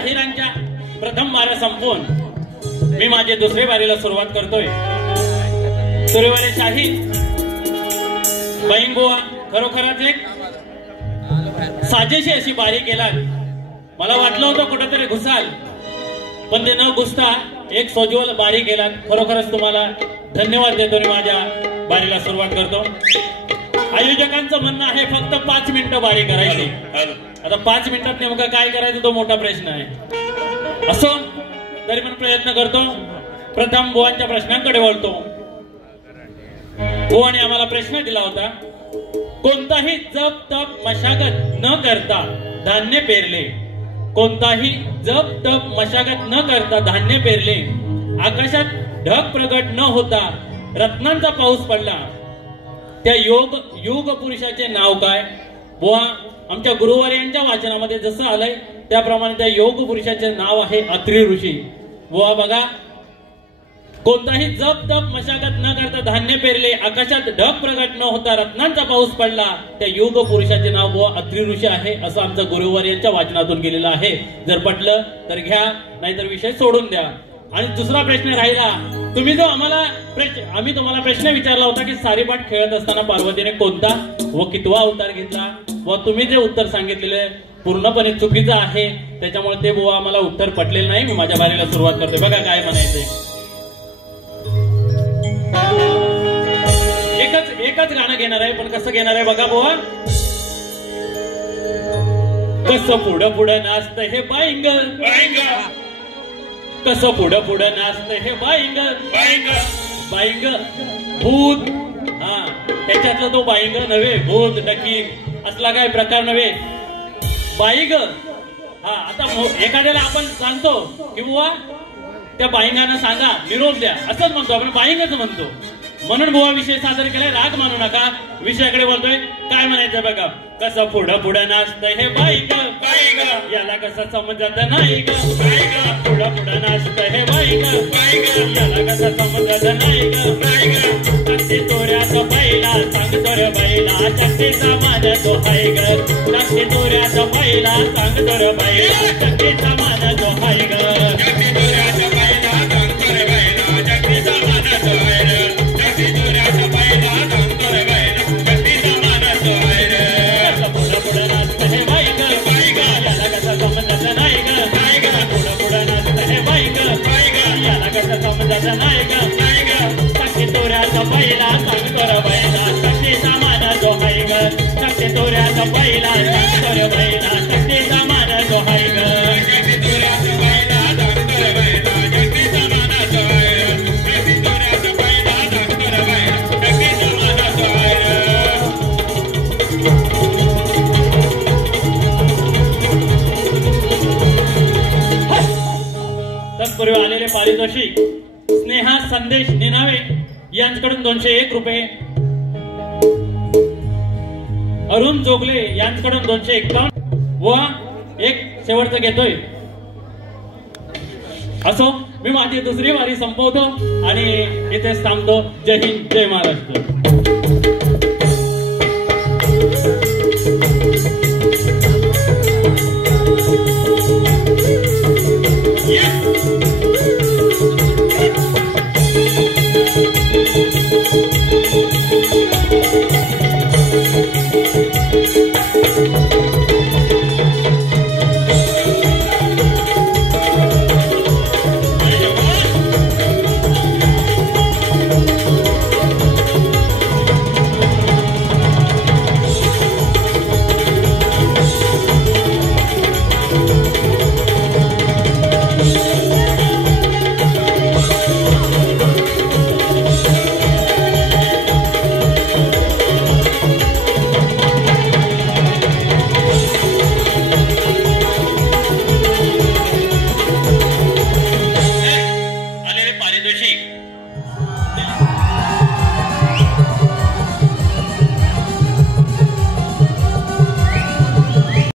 शाहिरांच्या प्रथम बाऱ्या संपवून मी माझे दुसरे बारीला सुरुवात करतोय. सुरेवाले शाहीर बाईंगोवा खरोखरच एक साजेशी अशी बारी केलात. मला वाटलं होतं कुठेतरी घुसाल, पण ते न घुसता एक सोज्वल बारी केलात. खरोखरच तुम्हाला धन्यवाद देतो आणि माझ्या बारीला सुरुवात करतो. आयोजकांचं म्हणणं आहे फक्त 5 मिनिटं बारी करायची. आता 5 मिनिटात नेमकं काय करायचं तो मोठा प्रश्न आहे. असो तरी पण प्रयत्न करतो. प्रथम बुवांच्या प्रश्नांकडे वळतो. बुवाने आम्हाला प्रश्न दिला होता, कोणताही जप तप मशागत न करता धान्य पेरले. कोणताही जप तप मशागत न करता धान्य पेरले. आकाशात ढग प्रगट न होता रत्नांचा पाऊस पडला. त्या योग पुरुषाचे नाव काय? बुवा आमच्या गुरुवर्यांच्या वाचनामध्ये जसं आलंय त्याप्रमाणे त्या योग पुरुषाचे नाव आहे अत्री ऋषी. बुवा बघा, कोणताही जप तप मशागत न करता धान्य पेरले. आकाशात ढग प्रगट न होता रत्नांचा पाऊस पडला. त्या योग पुरुषाचे नाव बुवा अत्री ऋषी आहे असं आमच्या गुरुवर्यांच्या वाचनातून गेलेलं आहे. जर पटलं तर घ्या, नाहीतर विषय सोडून द्या. आणि दुसरा प्रश्न राहिला, तुम्ही जो आम्ही तुम्हाला प्रश्न विचारला होता की सारीपाट खेळत असताना पार्वतीने कोणता व कितवा अवतार घेतला, व तुम्ही जे उत्तर सांगितलेले पूर्णपणे चुकीचं आहे. त्याच्यामुळे ते बुवा आम्हाला उत्तर पटलेलं नाही. मी माझ्या बारीला सुरुवात करते. बघा काय म्हणायचंय. एकच गाणं घेणार आहे, पण कसं घेणार आहे बघा बुवा. कसं पुढं पुढं नाचतं हे बाईंग, कसं पुढं पुढं नाचतं हे बाईंग. बाईंग भूत, हा त्याच्यातला तो बाईंग नव्हे, भूत डकी असला काय प्रकार नव्हे. बाईग हा. आता एखाद्याला आपण सांगतो की बुवा त्या बाईंगांना सांगा निरोप द्या, असंच म्हणतो आपण, बाईंगच म्हणतो. म्हणून बुवा विषय सादर केलाय. राग मानू नका, विषयाकडे बोलतोय. काय म्हणायचं बघा. कसं पुढं पुढं नाचतंय हे बाईंग, याला कसं समजत नाही ग. पुढं पुढं नाचतंय हे बाईंग, याला कसं समजत नाही ग. टाकते तोऱ्याचा बैला सांगतो रे बैला, टाकतेचा माझा तो हाय ग. टाकते तोऱ्याचा बैला सांगतो रे बैला, टाकतेचा माझा तो हाय ग. तोऱ्याचा पहिला सांगतो रे बैला, टाकतेचा माझा तो हाय ग. टाकते तोऱ्याचा पहिला सांगतो रे बैला, टाकतेचा माझा तो हाय ग. तत्पूर्वी आलेले पारितोषिक स्नेहा संदेश निनावे यांच्याकडून 201 रुपये, अरुण जोगले यांच्याकडून 251 व एक शेवटचं घेतोय. असो मी माझी दुसरी वारी संपवतो आणि इथेच थांबतो. जय हिंद, जय महाराष्ट्र.